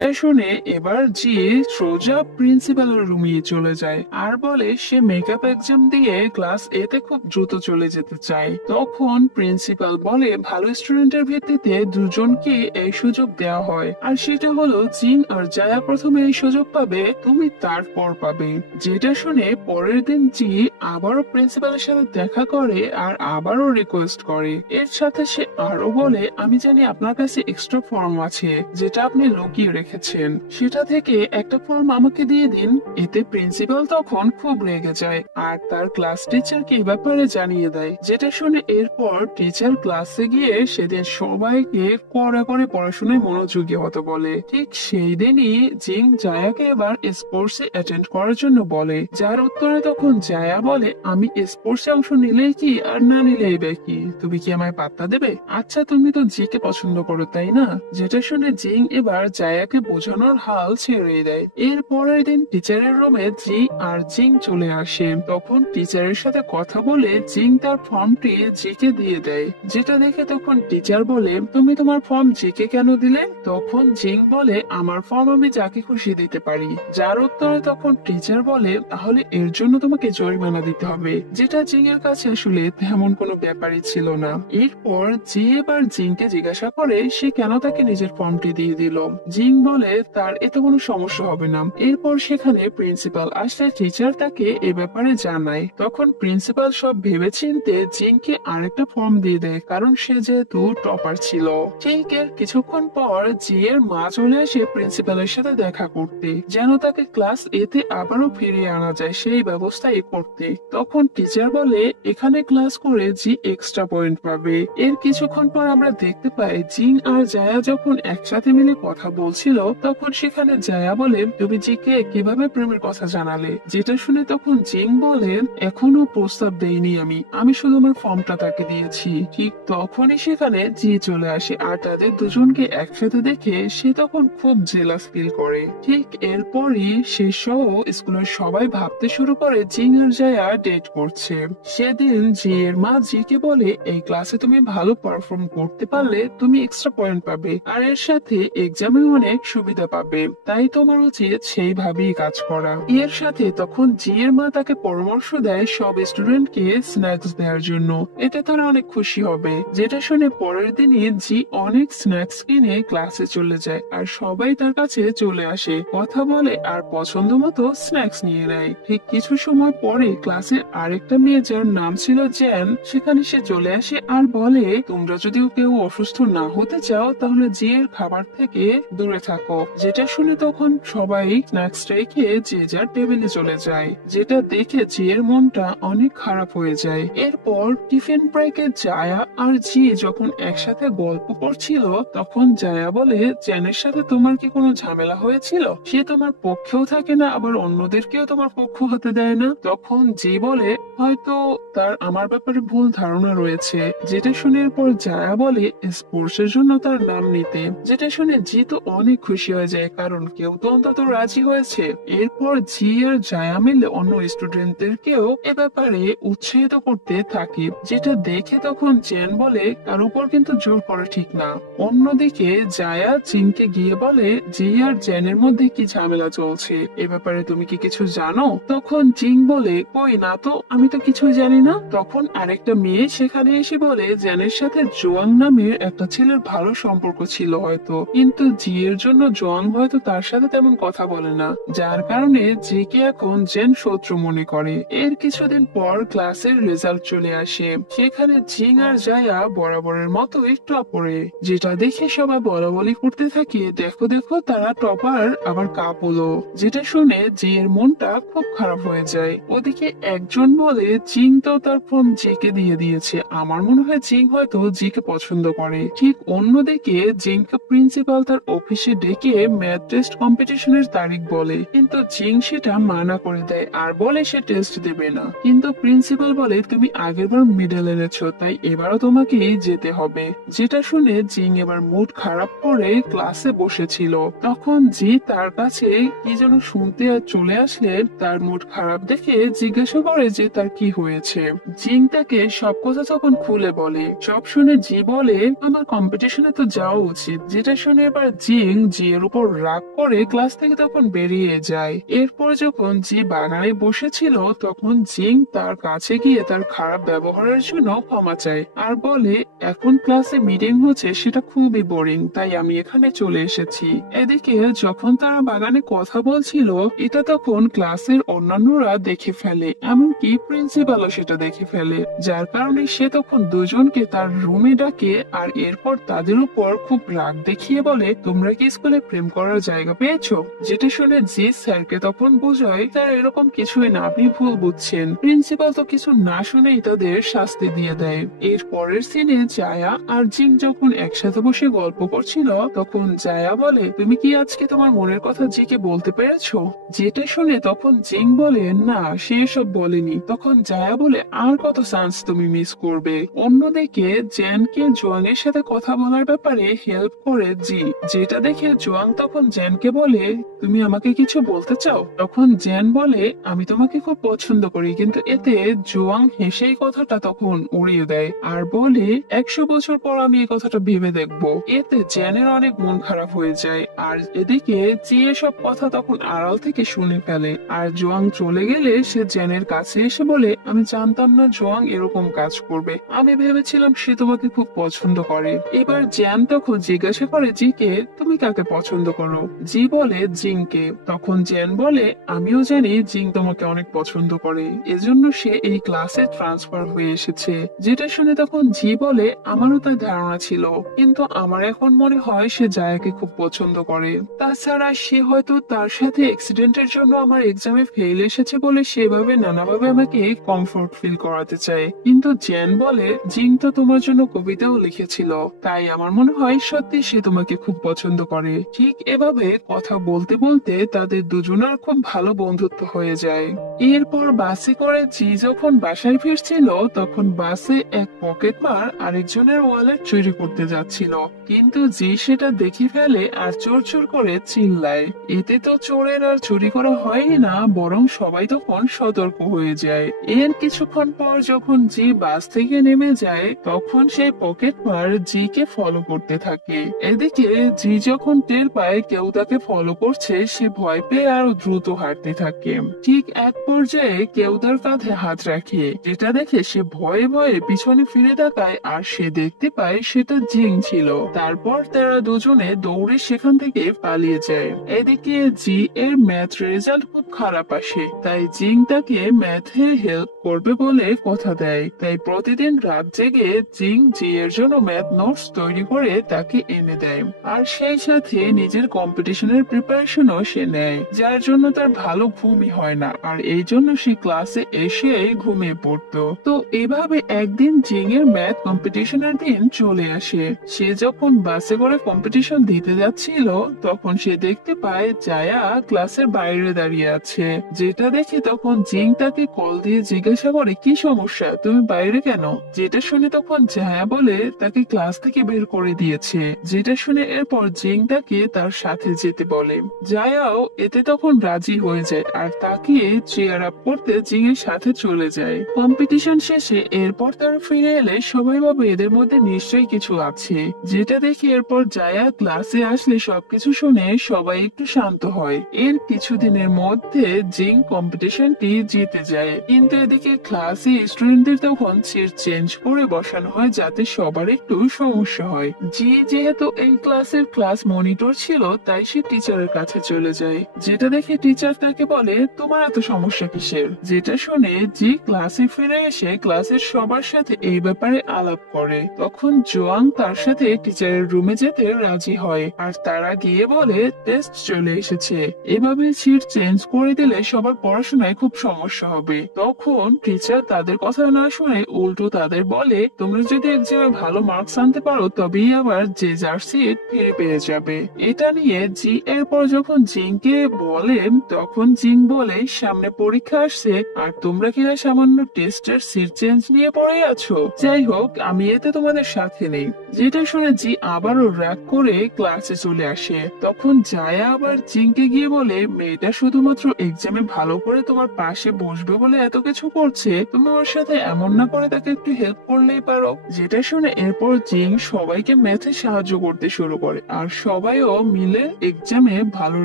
শুনে এবার জি সোজা প্রিন্সিপালের রুমে চলে যায় আর বলে সে মেকআপ এক্সাম দিয়ে ক্লাস এতে খুব দ্রুত চলে যেতে চায়। তখন প্রিন্সিপাল বলে ভালো স্টুডেন্টের ভিত্তিতে দুজনকে এই সুযোগ দেওয়া হয়, আর সেটা হলো জিন আর জায়া প্রথমে এই সুযোগ পাবে, তুমি তারপর পাবে। যেটা শুনে পরের দিন জি আবারও প্রিন্সিপালের সাথে দেখা করে আর আবারও রিকোয়েস্ট করে। এর সাথে সে আরো বলে আমি জানি আপনার কাছে এক্সট্রা ফর্ম আছে যেটা আপনি লুকিয়ে রেখেছেন, সেটা থেকে একটা ফর্ম আমাকে দিয়ে দিন। এতে প্রিন্সিপাল তখন খুব রেগে যায় আর তার ক্লাস টিচারকে এই ব্যাপারে জানিয়ে দেয়। যেটা শুনে এরপর টিচার ক্লাসে গিয়ে সেদিন সবাইকে কড়া করে পড়াশোনায় মনোযোগী হতে বলে। ঠিক সেই দিনই জিং জায়াকে এবার স্পোর্টসে অ্যাটেন্ড করার জন্য বলে, যার উত্তরে তখন জায়া বলে আমি স্পোর্টসে অংশ নিলেই কি আর না নিলেই বা কি, তুমি কি আমায় পাত্তা দেবে? আচ্ছা তুমি তো জিকে পছন্দ করো তাই না? যেটা শুনে জিং এবার জায়াকে বোঝানোর হাল ছেড়ে দেয়। এর পরের দিন টিচারের রুমে জি আর জিং চলে আসে। তখন টিচারের সাথে কথা বলে জিং তার ফর্মটি জিকে দিয়ে দেয়। যেটা দেখে তখন টিচার বলে তুমি তোমার ফর্ম জিকে কেন দিলে? তখন জিং বলে আমার ফর্ম আমি যাকে খুশি দিতে পারি। যার উত্তরে তখন টিচার বলে তাহলে এর জন্য তোমাকে জরিমানা দিতে হবে, যেটা জিং এর কাছে আসলে তেমন কোনো ব্যাপারই ছিল না। এরপর জি এবার জিংকে জিজ্ঞাসা করে সে কেন তাকে নিজের ফর্মটি দিয়ে দিল। জিং বলে তার এতে কোনো সমস্যা হবে না। এরপর সেখানে প্রিন্সিপাল আসলে টিচার তাকে এ ব্যাপারে জানায়। তখন প্রিন্সিপাল সব ভেবেচিন্তে জিংকে আরেকটা ফর্ম দিয়ে দেয়, কারণ সে যেহেতু টপার ছিল। ঠিক এর কিছুক্ষণ পর জি এর মা চলে আসে প্রিন্সিপালের সাথে দেখা করতে, যেন তাকে ক্লাস এতে আবারও ফিরিয়ে আনা যায় সেই ব্যবস্থাই করতে। তখন টিচার বলে এখানে ক্লাস করে জি এক্সট্রা পয়েন্ট পাবে। এর কিছুক্ষণ পর আমরা দেখতে পাই জিং আর জায়া যখন একসাথে মিলে কথা বলছিল, তখন সেখানে জায়া বলে তুমি জিকে কিভাবে প্রেমের কথা জানালে? যেটা শুনে তখন জিং বলে এখনো প্রস্তাব দেইনি আমি, আমি শুধু আমার ফর্মটা তাকে দিয়েছি। ঠিক তখনই সেখানে জি চলে আসে আর তাদের দুজনকে একসাথে দেখে সে তখন খুব জেলাস ফিল করে। ঠিক এরপরই সে সহ স্কুলের সবাই ভাবতে শুরু করে জিং আর জায়া ডেট করছে। সেদিন জি এর মা জিকে বলে এই ক্লাসে তুমি ভালো পারফর্ম করতে পারলে তুমি এক্সট্রা পয়েন্ট পাবে আর এর সাথে এক্সামে অনেক সুবিধা পাবে, তাই তোমার উচিত সেইভাবেই কাজ করা। এর সাথে তখন জি এর মা তাকে পরামর্শ দেয় সব স্টুডেন্টকে স্ন্যাক্স দেওয়ার জন্য, এতে তারা অনেক খুশি হবে। যেটা শুনে পরের দিনই জি অনেক স্ন্যাক্স কিনে ক্লাসে চলে যায় আর সবাই তার কাছে চলে আসে, কথা বলে আর পছন্দ মতো স্ন্যাক্স নিয়ে নেয়। ঠিক কিছু সময় পরে ক্লাসের আরেকটা মেয়ে যার নাম ছিল জ্যান সেখানে সে চলে আসে আর বলে তোমরা যদি কেউ অসুস্থ না হতে চাও তাহলে জি এর খাবার থেকে দূরে থাকো। যেটা শুনে তখন সবাই স্ন্যাক্স রেখে যে যার টেবিলে চলে যায়, যেটা দেখে জি এর মনটা অনেক খারাপ হয়ে যায়। এরপর টিফিন ব্রেকে জায়া আর জি যখন একসাথে গল্প করছিল তখন জায়া বলে জ্যানের সাথে তোমার কি কোনো ঝামেলা হয়েছিল? সে তোমার পক্ষেও থাকে না আবার অন্যদেরকেও তোমার পক্ষ হতে দেয় না। তখন জি বলে হয়তো তার আমার ব্যাপারে ভুল ধারণা রয়েছে। যেটা শুনে এরপর জায়া বলে স্পোর্টস এর জন্য তার নাম নিতে। যেটা শুনে জি তো অনেক খুশি হয়ে যায়, কারণ কেউ তো অন্তত রাজি হয়েছে। এরপর জি আর জায়া মিলে অন্য স্টুডেন্টদেরকেও এ ব্যাপারে উৎসাহিত করতে থাকে। যেটা দেখে তখন জেন বলে তার উপর কিন্তু জোর করা ঠিক না। অন্যদিকে জায়া জিনকে গিয়ে বলে জি আর জেনের মধ্যে কি ঝামেলা চলছে, এ ব্যাপারে তুমি কি কিছু জানো? তখন জিং বলে কই না তো, আমি তো কিছুই জানি না। তখন আরেকটা মেয়ে সেখানে এসে বলে জেনের সাথে জোয়াং নামের একটা ছেলের ভালো সম্পর্ক ছিল হয়তো, কিন্তু জি এর জন্য জোয়াং হয়তো তার সাথে তেমন কথা বলে না, যার কারণে জিকে এখন জেন শত্রু মনে করে। এর কিছুদিন পর ক্লাসের রেজাল্ট চলে আসে, সেখানে জিং আর জায়া বরাবরের মতো একটু টপরে। যেটা দেখে সবাই বলা বলি করতে থাকে দেখো দেখো তারা টপার আবার কাপ হলো। যেটা শুনে জি এর মনটা খুব খারাপ হয়ে যায়। ওদিকে একজন বলে জিং তো তার ফোন জিকে দিয়ে দিয়েছে, আমার মনে হয় জিং হয়তো জিকে পছন্দ করে। ঠিক অন্যদিকে জিংকে প্রিন্সিপাল তার অফিসে ডেকে ম্যাথ টেস্ট কম্পিটিশনের তারিখ বলে, কিন্তু জিং সেটা মানা করে দেয় আর বলে সে টেস্ট দেবে না। কিন্তু প্রিন্সিপাল বলে তুমি আগেরবার মেডেল এনেছো তাই এবারও তোমাকে যেতে হবে। যেটা শুনে জিং এবার মুড খারাপ করে ক্লাসে বসেছিল। তখন জি তার কাছে কি যেন শুনতে চলে আসলে তার মুড খারাপ দেখে জিজ্ঞাসা করে যে তার কি হয়েছে। জিং তাকে সব কথা তখন খুলে বলে। সব শুনে জি বলে আমার কম্পিটিশনে তো যাওয়া উচিত। যেটা শুনে এবার জিং জি এর উপর রাগ করে ক্লাস থেকে তখন বেরিয়ে যায়। এরপর যখন জি বাগানে বসেছিল তখন জিং তার কাছে গিয়ে তার খারাপ ব্যবহারের জন্য ক্ষমা চায় আর বলে এখন ক্লাসে মিটিং হচ্ছে, সেটা খুবই বোরিং, তাই আমি এখানে চলে এসেছি। এদিকে যখন তারা বাগানে কথা বলছিল এটা তখন ক্লাসের অন্যান্যরা দেখে ফেলে, এমনকি প্রিন্সিপালও সেটা দেখে ফেলে, যার কারণে সে তখন দুজনকে তার রুমে ডাকে আর এরপর তাদের উপর খুব রাগ দেখিয়ে বলে তোমরা কি স্কুলে প্রেম করার জায়গা পেয়েছো? যেটা শুনে জি স্যারকে তখন বোঝায় তার এরকম কিছুই না, আপনি ভুল বুঝছেন। প্রিন্সিপাল তো কিছু না শুনেই তাদের শাস্তি দিয়ে দেয়। এর পরের সিনে জায়া আর জিং যখন একসাথে বসে গল্প করছিল তখন জায়া বলে তুমি কি আজকে তোমার মনের কথা জিকে বলতে পেরেছো? যেটা শুনে তখন জিং বলে না, সে এসব বলেনি। তখন জায়া বলে আর কত চান্স তুমি মিস করবে। অন্যদিকে জেনকে জোয়াং এর সাথে কথা বলার ব্যাপারে হেল্প করে জি, যেটা দেখে জোয়াং তখন জেনকে বলে তুমি আমাকে কিছু বলতে চাও? তখন জেন বলে আমি তোমাকে খুব পছন্দ করি, কিন্তু এতে জোয়াং হেসেই কথাটা তখন উড়িয়ে দেয় আর বলে 100 বছর পর আমি এই কথাটা ভেবে দেখবো। এতে জেনের অনেক মন খারাপ হয়ে যায় আর এদিকে জি এসব কথা তখন আড়াল থেকে শুনে ফেলে আর জোয়াং চলে গেলে সে জেনের কাছে এসে বলে আমি জানতাম না জোয়াং এরকম কাজ করবে, আমি ভেবেছিলাম সে তোমাকে খুব পছন্দ করে। এবার জ্যান তখন জিজ্ঞাসা করে জিকে তুমি কাকে পছন্দ করো? জি বলে জিংকে। তখন জেন বলে আমিও জানি জিং তোমাকে অনেক পছন্দ করে, এজন্য সে এই ক্লাসে ট্রান্সফার হয়ে এসেছে। যেটা শুনে তখন জি বলে আমারও তার ধারণা ছিল, কিন্তু আমার এখন মনে হয় সে জায়াকে খুব পছন্দ করে। তাছাড়া সে হয়তো তার সাথে অ্যাক্সিডেন্টের জন্য আমার এক্সামে ফেল এসেছে বলে সেভাবে নানাভাবে আমাকে কমফোর্ট ফিল করাতে চায়। কিন্তু জেন বলে জিং তো তোমার জন্য কবিতাও লিখেছিল, তাই আমার মনে হয় সত্যি সে তোমাকে খুব পছন্দ করে। ঠিক এভাবে কথা বলতে বলতে তাদের দুজনের খুব ভালো বন্ধুত্ব হয়ে যায়। এরপর বাসে করে জি যখন বাসায় ফিরছিল তখন বাসে এক পকেট মার আরেকজনের ওয়ালেট চুরি করতে যাচ্ছিল, কিন্তু জি সেটা দেখে ফেলে আর চোর চোর করে চিল্লায়। এতে তো চোরের আর চুরি করা হয়ই না, বরং সবাই তখন সতর্ক হয়ে যায়। এর কিছুক্ষণ পর যখন জি বাস থেকে নেমে যায় তখন সেই পকেট মার জি কে ফলো করতে থাকে। এদিকে জি যখন টের পায় কেউ তাকে ফলো করছে সে ভয় পেয়ে আরো দ্রুত হাঁটতে থাকে। ঠিক এক পর্যায়ে কেউ তার কাঁধে হাত রাখে, যেটা দেখে সে ভয়ে ভয়ে পিছনে ফিরে তাকায় আর সে দেখতে পায় সেটা জিং ছিল। তারপর তারা দুজনে দৌড়ে সেখান থেকে পালিয়ে যায়। এদিকে জি এর ম্যাথ রেজাল্ট খুব খারাপ আসে, তাই জিং তাকে ম্যাথে হেল্প করবে বলে কথা দেয়। তাই প্রতিদিন রাত জেগে জিং জি এর জন্য ম্যাথ নোটস তৈরি করে তাকে এনে দেয় আর সেই সাথে নিজের কম্পিটিশনের প্রিপারেশনও সে নেয়, যার জন্য তার ভালো ঘুমই হয় না আর এই জন্য সে ক্লাসে এসে ঘুমিয়ে পড়তো। তো এভাবে একদিন জিং এর ম্যাথ কম্পিটিশনের দিন চলে আসে। সে যখন বাসে করে কম্পিটিশন দিতে যাচ্ছিল তখন সে দেখতে পায় জায়া ক্লাসের বাইরে দাঁড়িয়ে আছে, যেটা দেখে তখন জিং তাকে কল দিয়ে জিজ্ঞাসা করে কি সমস্যা, তুমি বাইরে কেন? যেটা শুনে তখন জায়া বলে তাকে ক্লাস থেকে বের করে দিয়েছে। যেটা শুনে এরপর জিং তাকে তার সাথে যেতে বলে। জায়াও এতে তখন রাজি হয়ে যায় আর তাকে চেয়ার আপ করতে জিং এর সাথে চলে যায়। কম্পিটিশন শেষে এরপর তারা ফিরে এলে সবাই ভাবে এদের মধ্যে নিশ্চয়ই কিছু আছে, যেটা দেখে এরপর জায়া ক্লাসে আসলে সবকিছু শুনে সবাই একটু শান্ত হয়। এর কিছুদিনের মধ্যে জিং কম্পিটিশনটি জিতে যায়, কিন্তু এদিকে ক্লাসে স্টুডেন্টদের তখন সিট চেঞ্জ করে বসানো হয় যাতে সবার একটু সমস্যা হয়। জি যেহেতু এই ক্লাসের ক্লাস মনিটর ছিল তাই সে টিচারের কাছে চলে যায়, যেটা দেখে টিচার তাকে বলে তোমার এত সমস্যা কিসের? যেটা শুনে জি ক্লাসে ফিরে এসে ক্লাসের সবার সাথে এই ব্যাপারে আলাপ করে। তখন জোয়াং তার সাথে টিচারের রুমে যেতে রাজি হয় আর তারা গিয়ে বলে টেস্ট চলে এসেছে, এভাবে সিট চেঞ্জ করে দিলে সবার পড়াশোনায় খুব সমস্যা হবে। তখন টিচার তাদের কথা না শুনে উল্টো তাদের বলে তোমরা যদি এক্সামে ভালো মার্কস আনতে পারো তবেই আবার যে যার সিট ফিরে পেয়ে যাবে। এটা নিয়ে জি এরপর যখন জিংকে বলে তখন জিং বলে সামনে পরীক্ষা আসছে আর তোমরা কিনা সামান্য টেস্টের সিট চেঞ্জ নিয়ে পড়ে আছো। যাই হোক, আমি এতে তোমাদের সাথে নেই। যেটা শুনে জি আবারও রাগ করে ক্লাসে চলে আসে। তখন জায়া আবার জিনকে গিয়ে বলে, মেয়েটা শুধুমাত্র এক্সামে ভালো করে তোমার পাশে বসবে বলে এত কিছু করছে, তুমি ওর সাথে এমন না করে তাকে একটু হেল্প করলেই পারো। যেটা শুনে এরপর জিন সবাইকে ম্যাথে সাহায্য করতে শুরু করে আর সবাইও মিলে এক্সামে ভালো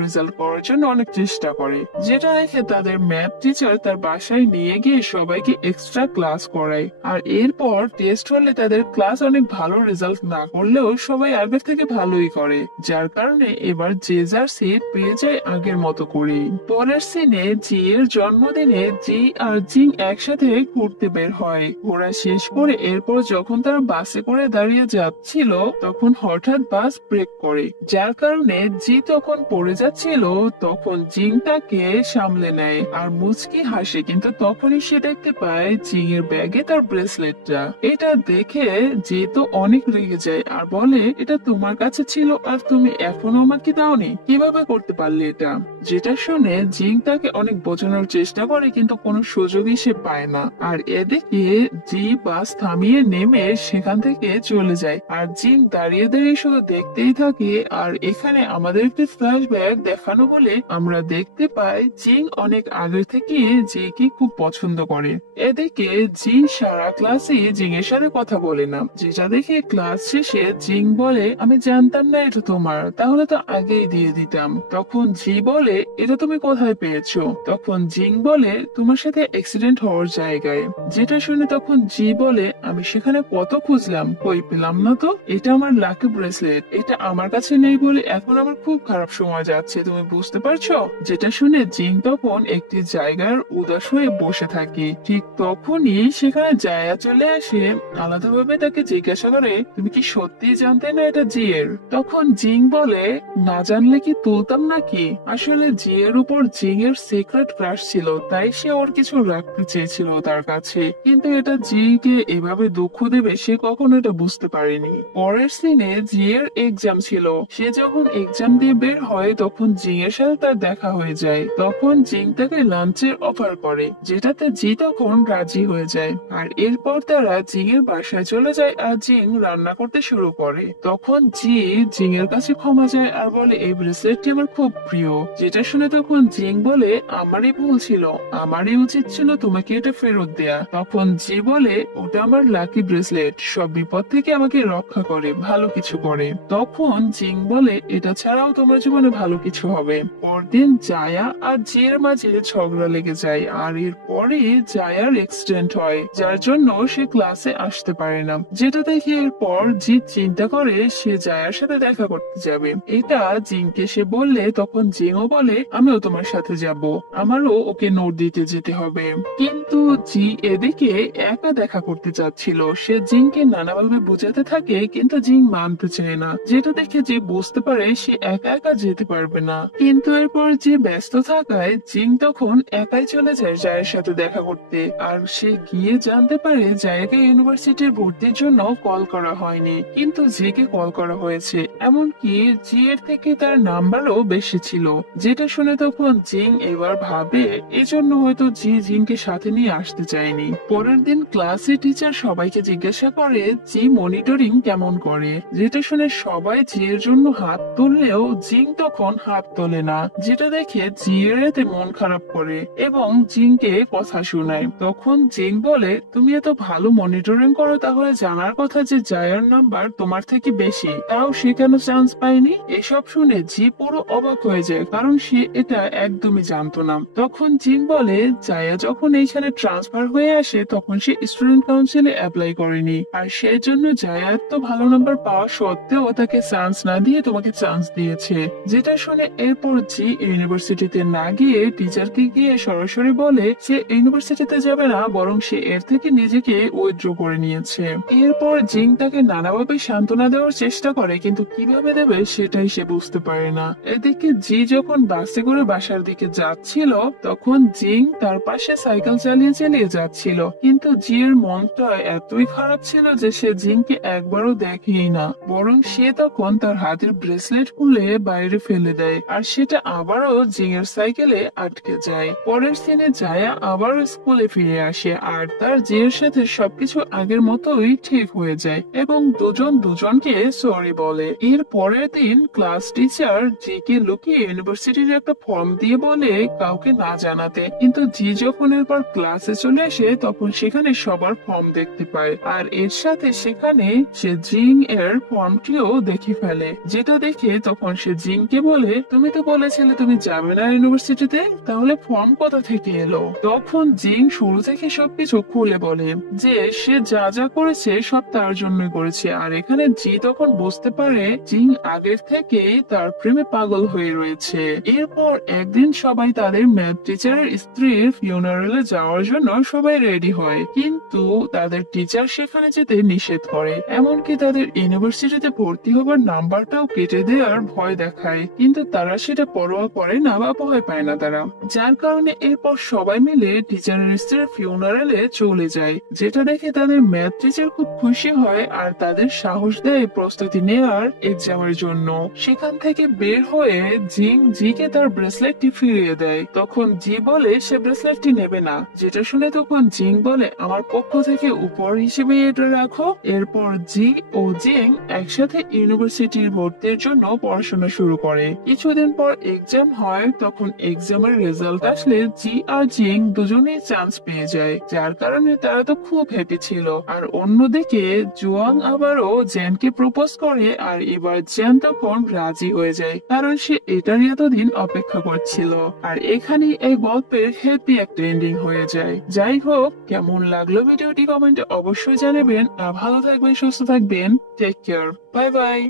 রেজাল্ট করার জন্য অনেক চেষ্টা করে। যেটা দেখে তাদের ম্যাথ টিচার তার বাসায় নিয়ে গিয়ে সবাইকে এক্সট্রা ক্লাস করায়। আর এরপর টেস্ট হলে তাদের ক্লাস অনেক ভালো রেজাল্ট না করলেও সবাই আগের থেকে ভালোই করে, যার কারণে এবার যে যার সিট পেয়ে যায় আগের মতো করে। পরের সিনে জি এর জন্মদিনে জি আর জিং একসাথে ঘুরতে বের হয়। ঘোরা শেষ করে এরপর যখন তারা বাসে করে দাঁড়িয়ে যাচ্ছিল তখন হঠাৎ বাস ব্রেক করে, যার কারণে জি তখন পড়ে যাচ্ছিল। তখন জিং তাকে সামলে নেয় আর মুচকি হাসে, কিন্তু তখনই সে দেখতে পায় জিং এর ব্যাগে তার ব্রেসলেটটা। এটা দেখে জি তো অনেক রেগে যায় আর বলে, এটা তোমার কাছে ছিল আর তুমি এখনো আমাকে দাওনি, কিভাবে করতে পারলে এটা? যেটা শুনে জিং তাকে অনেক বোঝানোর চেষ্টা করে কিন্তু কোনো সুযোগই সে পায় না। আর এদিকে জি বাস থামিয়ে নেমে সেখান থেকে চলে যায় আর জিং দাঁড়িয়ে দাঁড়িয়ে শুধু দেখতেই থাকে। আর এখানে আমাদের একটি ফ্ল্যাশব্যাক দেখানো বলে আমরা দেখতে পাই জিং অনেক আগে থেকে জিকে খুব পছন্দ করে। এদিকে জি সারা ক্লাসে জিং এর সাথে কথা বলে না, যেটা দেখে ক্লাস শেষে জিং বলে, আমি জানতাম না এটা তোমার, তাহলে তো আগেই দিয়ে দিতাম। তখন জি বলে, এটা তুমি কোথায় পেয়েছো? তখন জিং বলে, তোমার সাথে অ্যাক্সিডেন্ট হওয়ার জায়গায়। যেটা শুনে তখন জি বলে, আমি সেখানে কত খুঁজলাম, কই পেলাম না তো। এটা আমার লাকি ব্রেসলেট, এটা আমার কাছে নেই বলে এখন আমার খুব খারাপ সময় যাচ্ছে, তুমি বুঝতে পারছো? যেটা শুনে জিং তখন একটি জায়গার উদাস হয়ে বসে থাকে। ঠিক তখনই সেখানে জায়া চলে আসে, আলাদাভাবে তাকে জিজ্ঞাসা করে, তুমি কি সত্যি জানতে না এটা জিয়ের? তখন জিং বলে, না জানলে কি তুলতাম নাকি? আসলে জিয়ের উপর জিং এর সিক্রেট ক্রাশ ছিল, তাই সে ওর কিছু রাখতে চেয়েছিল তার কাছে, কিন্তু এটা জিকে এভাবে দুঃখ দেবে সে কখনো এটা বুঝতে পারেনি। পরের সিনে জিয়ের এক্সাম ছিল। সে যখন এক্সাম দিয়ে বের হয় তখন জিং এর সাথে তার দেখা হয়ে যায়। তখন জিং তাকে লাঞ্চের অফার করে, যেটাতে জি তখন রাজি হয়ে যায়। আর এরপর তারা জিং এর বাসায় চলে যায় আর জিং রান্না করতে শুরু করে। তখন জি জিং এর কাছে ক্ষমা চায় আর বলে, এই ব্রেসলেটটি আমার খুব প্রিয়। যেটা শুনে তখন জিং বলে, আমারই ভুল ছিল, আমারই উচিত ছিল তোমাকে এটা ফেরত দেয়া। তখন জি বলে, ওটা আমার লাকি ব্রেসলেট, সব বিপদ থেকে আমাকে রক্ষা করে, ভালো কিছু করে। তখন জিং বলে, এটা ছাড়াও তোমার জীবনে ভালো কিছু হবে। পরদিন জায়া আর জি এর মাঝে ঝগড়া লেগে যায় আর এরপরে জায়ার অ্যাক্সিডেন্ট হয়, যার জন্য সে ক্লাসে আসতে পারে না। যেটা দেখে এরপর জি চিন্তা করে সে জায়ার সাথে দেখা করতে যাবে। এটা জিংকে সে বললে তখন জিংও বলে, আমিও তোমার সাথে যাব, আমারও ওকে নোট দিতে যেতে হবে। কিন্তু জি এদিকে একা দেখা করতে চাচ্ছিল। সে জিংকে নানাভাবে বোঝাতে থাকে কিন্তু জিং মানতে চায় না। যেটা দেখে যে বুঝতে পারে সে একা একা যেতে পারবে না। কিন্তু এরপর যে ব্যস্ত থাকায় জিং তখন একাই চলে যায় জায়ের সাথে দেখা করতে। আর সে গিয়ে জানতে পারে জায়গাকে ইউনিভার্সিটির ভর্তির জন্য কল করা হয়নি, কিন্তু জিকে কল করা হয়েছে। এমনকি জি এর থেকে তার নাম্বারও বেশি ছিল। যেটা শুনে তখন জিং এবার ভাবে এজন্য হয়তো জি জিংকে সাথে নিয়ে আসতে চায়নি। পরের দিন ক্লাসে টিচার সবাইকে জিজ্ঞাসা করে জি মনিটরিং কেমন করে। যেটা শুনে সবাই জি এর জন্য হাত তুললেও জিং তখন হাত তোলে না। যেটা দেখে জি এর এতে মন খারাপ করে এবং জিংকে কথা শোনায়। তখন জিং বলে, তুমি এত ভালো মনিটরিং করো, তাহলে জানার কথা যে জায়ার নাম্বার তোমার থেকে বেশি, তাও সে কেন চান্স পায়নি? এসব শুনে জি পুরো অবাক হয়ে যায়, কারণ সে এটা একদমই জানতো না। তখন জিং বলে, জায়া যখন এইখানে ট্রান্সফার হয়ে আসে তখন সে স্টুডেন্ট কাউন্সিলে অ্যাপ্লাই করেনি, আর সেই জন্য জায়ার তো ভালো নাম্বার পাওয়া সত্ত্বেও তাকে চান্স না দিয়ে তোমাকে চান্স দিয়েছে। যেটা শুনে এরপর জি ইউনিভার্সিটিতে না গিয়ে টিচারকে গিয়ে সরাসরি বলে সে ইউনিভার্সিটিতে যাবে না, বরং সে এর থেকে নিজেকে উইথড্র করে নিয়েছে। এরপর জিং তাকে নানাভাবে সান্ত্বনা দেওয়ার চেষ্টা করে, কিন্তু কিভাবে দেবে সেটাই সে বুঝতে পারে না। এদিকে জি যখন বাসে করে বাসার দিকে যাচ্ছিল তখন জিং তার পাশে সাইকেল চালিয়ে চালিয়ে যাচ্ছিল, কিন্তু জির মনটা এতই খারাপ ছিল যে সে জিংকে একবারও দেখেই না, বরং সে তখন তার হাতের ব্রেসলেট খুলে বাইরে ফেলে দেয় আর সেটা আবারও জিং এর সাইকেলে আটকে যায়। পরের সিনে জায়া আবারও স্কুলে ফিরে আসে আর তার জিয়ের সাথে সবকিছু আগের মতোই ঠিক হয়ে যায় এবং দুজন দুজনকে সরি বলে। এর পরের দিন ক্লাস টিচার জিকে লুকিয়ে ইউনিভার্সিটির একটা ফর্ম দিয়ে বলে কাউকে না জানাতে, কিন্তু জি যখন এরপর ক্লাসে চলে আসে তখন সেখানে সবার ফর্ম দেখতে পায় আর এর সাথে সেখানে সে জিং এর ফর্মটিও দেখে ফেলে, যেটা দেখে তখন সে জিংকে বলে তুমি তো বলেছিলে তুমি যাবে না ইউনিভার্সিটিতে, তাহলে ফর্ম কোথা থেকে এলো? তখন জিং শুরু থেকে সবকিছু খুলে বলে যে সে যা যা করেছে সব তার জন্যই করেছে আর এখানে জি তখন বুঝতে পারে জিং আগের থেকেই তার প্রেমে পাগল হয়ে রয়েছে। এরপর একদিন সবাই তাদের ম্যাথ টিচারের স্ত্রীর ফিউনারেলে যাওয়ার জন্য সবাই রেডি হয়, কিন্তু তাদের টিচার সেখানে যেতে নিষেধ করে, এমনকি তাদের ইউনিভার্সিটিতে ভর্তি হবার নাম্বারটাও কেটে দেওয়ার ভয় দেখায়, কিন্তু তারা সেটা পরোয়া করে না বা ভয় পায় না তারা, যার কারণে এরপর সবাই মিলে টিচারের স্ত্রীর ফিউনারেলে চলে যায়, যেটা দেখে তাদের ম্যাথ টিচার খুব খুশি হয় আর তাদের সাহস দেয় প্রস্তুতি নেওয়ার এক্সামের জন্য। সেখান থেকে বের হয়ে জিং জিকে তার ব্রেসলেটটি ফিরিয়ে দেয়, তখন জি বলে সে ব্রেসলেটটি নেবে না, যেটা শুনে তখন জিং বলে আমার পক্ষ থেকে উপহার হিসেবে এটা রাখো। এরপর জি ও জিং একসাথে ইউনিভার্সিটির ভর্তির জন্য পড়াশোনা শুরু করে। কিছুদিন পর এক্সাম হয়, তখন এক্সামের রেজাল্ট আসলে জি আর জিং দুজনেই চান্স পেয়ে যায়, যার কারণে তারা তো খুব হ্যাপি ছিল। আর অন্যদিকে জুয়াং আবারও জেনকে প্রপোজ করে আর এবার জেন তখন রাজি হয়ে যায়, কারণ সে এটারই এতদিন অপেক্ষা করছিল। আর এখানে এই গল্পের হ্যাপি একটা এন্ডিং হয়ে যায়। যাই হোক, কেমন লাগলো ভিডিওটি কমেন্টে অবশ্যই জানাবেন আর ভালো থাকবেন, সুস্থ থাকবেন, টেক কেয়ার, বাই বাই।